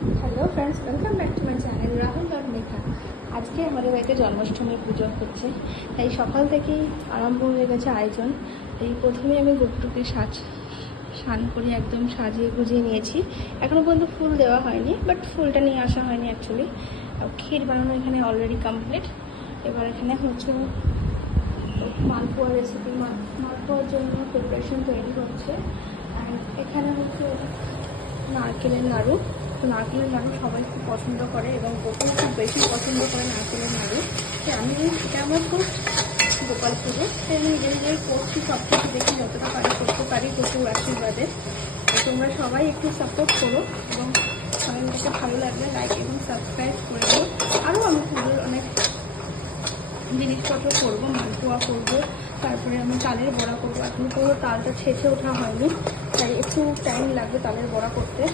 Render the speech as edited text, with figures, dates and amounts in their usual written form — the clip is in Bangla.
Hello friends, welcome back to my channel Rahul dot Megha. আজকে আমাদের বাড়িতে জন্মাষ্টমী পুজো হচ্ছে, তাই সকাল থেকেই আরম্ভ হয়ে গেছে আয়োজন। এই প্রথমেই আমি গোপুটুকে স্নান করে একদম সাজিয়ে গুজিয়ে নিয়েছি। এখনও পর্যন্ত ফুল দেওয়া হয়নি, বাট ফুলটা নিয়ে আসা হয়নি অ্যাকচুয়ালি। ক্ষীর বানানো এখানে অলরেডি কমপ্লিট। এবার এখানে হচ্ছে মালপোয়া রেসিপি, মালপোয়ার জন্য প্রিপারেশন তৈরি হচ্ছে। আর এখানে হচ্ছে নারকেলের নাড়ু। তো নারকেলের নাড়ু সবাই খুব পছন্দ করে এবং গোপাল খুব বেশি পছন্দ করে নারকেলের নাড়ু। তো আমি এটা আমার খুব গোপাল পুজো, তাই আমি নিজে নিজেই করছি, সব কিছু দেখি যতটা পারি করতে পারি প্রচুর আশীর্বাদে। তো তোমরা সবাই একটু সাপোর্ট করো এবং চ্যানেলটাকে ভালো লাগলে লাইক এবং সাবস্ক্রাইব করে দিও। আরও আমি পুজোর অনেক জিনিসপত্র করবো, মালপোয়া করবো, তারপরে আমি তালের বড়া করবো। এখন পুরো তালটা ছেঁচে ওঠা হয়নি, তাই একটু টাইম লাগবে তালের বড়া করতে।